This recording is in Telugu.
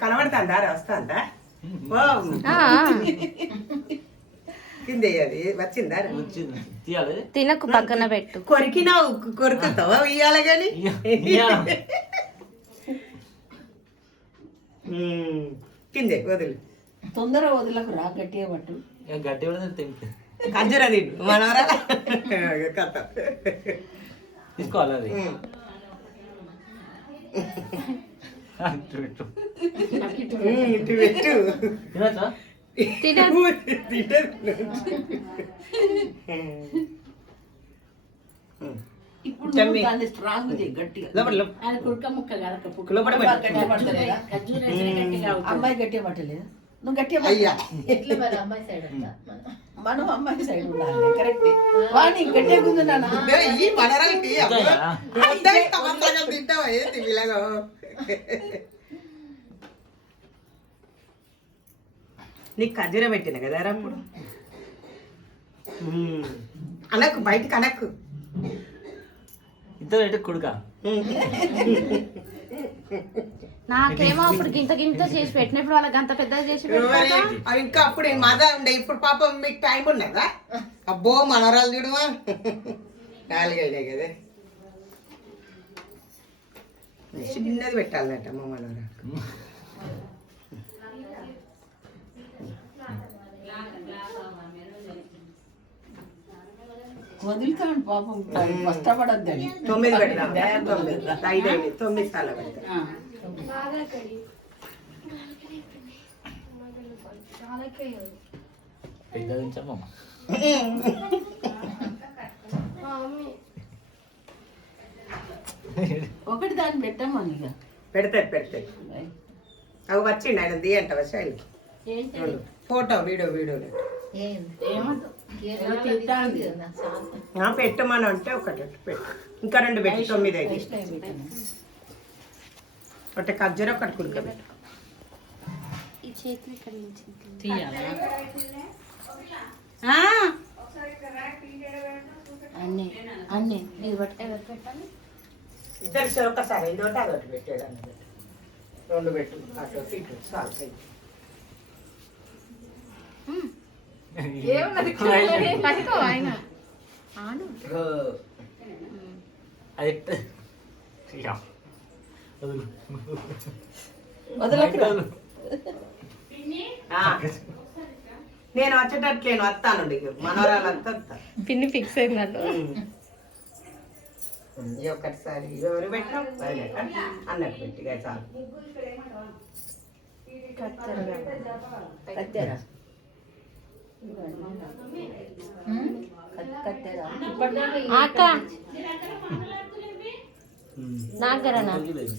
కనబడుతుందా వస్తుందా కిందే అది వచ్చిందా తినకు పక్కన పెట్టు. కొరికినావు కొరుకుతావా ఇయ్యాల గాని కిందే వదిలి తొందర వదిలకు రా గట్టిగా పట్టు. గట్టి ఖర్జూర తింటు మనవరా కథ తీసుకోవాలి అది ఇటు పెట్టు ఇప్పుడు దాన్ని స్ట్రాంగ్ గట్టిగా అమ్మాయి గట్టిగా పట్టలేదు. నువ్వు గట్టిగా అయ్యా మనం అమ్మాయి సైడ్ ఉండాలి. కరెక్ట్ వాణి గట్టిగా కూర్చున్నానా ఈ మనరాలకి తింటావా ఏంటి ఇలాగో నీకు ఖర్జూర పెట్టిన కదా అప్పుడు అనక్కు బయటకు అనక్కు ఇద్దరు అయితే కొడుక నాకేమో అప్పుడు గింత గింత చేసి పెట్టినప్పుడు వాళ్ళకి అంత పెద్దగా చేసి ఇంకా అప్పుడు మజా ఉండే. ఇప్పుడు పాపం మీకు టైం ఉన్నదా? అబ్బో మనవరాలు చూడమా 4 అయినాయి కదా. చిన్నది పెట్టాలన్నట్ట అమ్మ మనవరా. వదులుతాను పాపం కష్టపడద్దని. 9 పెడదాం. 5 అయినాయి 9 సార్లు పెడతాం. ఒకటి దాన్ని పెట్టామని పెడతాయి అవి వచ్చిండి ఆయన దియంట శైలి ఫోటో వీడియో పెట్టమని అంటే ఒకటి పెట్టు ఇంకా 2 పెట్టి 9 అయితే ఒకటి ఖర్జూర ఒకటి కుడకబెట్టు. అన్ని అన్ని ఇద్దరు ఒకసారి ఇదొకటి అదొకటి పెట్టాడు 2 పెట్టు అటు ఇటు చాలు నేను వచ్చేటట్లేను వస్తాను మనవరాలంతా పిన్ని ఫిక్స్ అయినట్టు ఒకటిసారి ఎవరు పెట్టినా అన్నట్టు పెట్టిగా చాలు. కత్తెర అక్క నాగరనా లేదు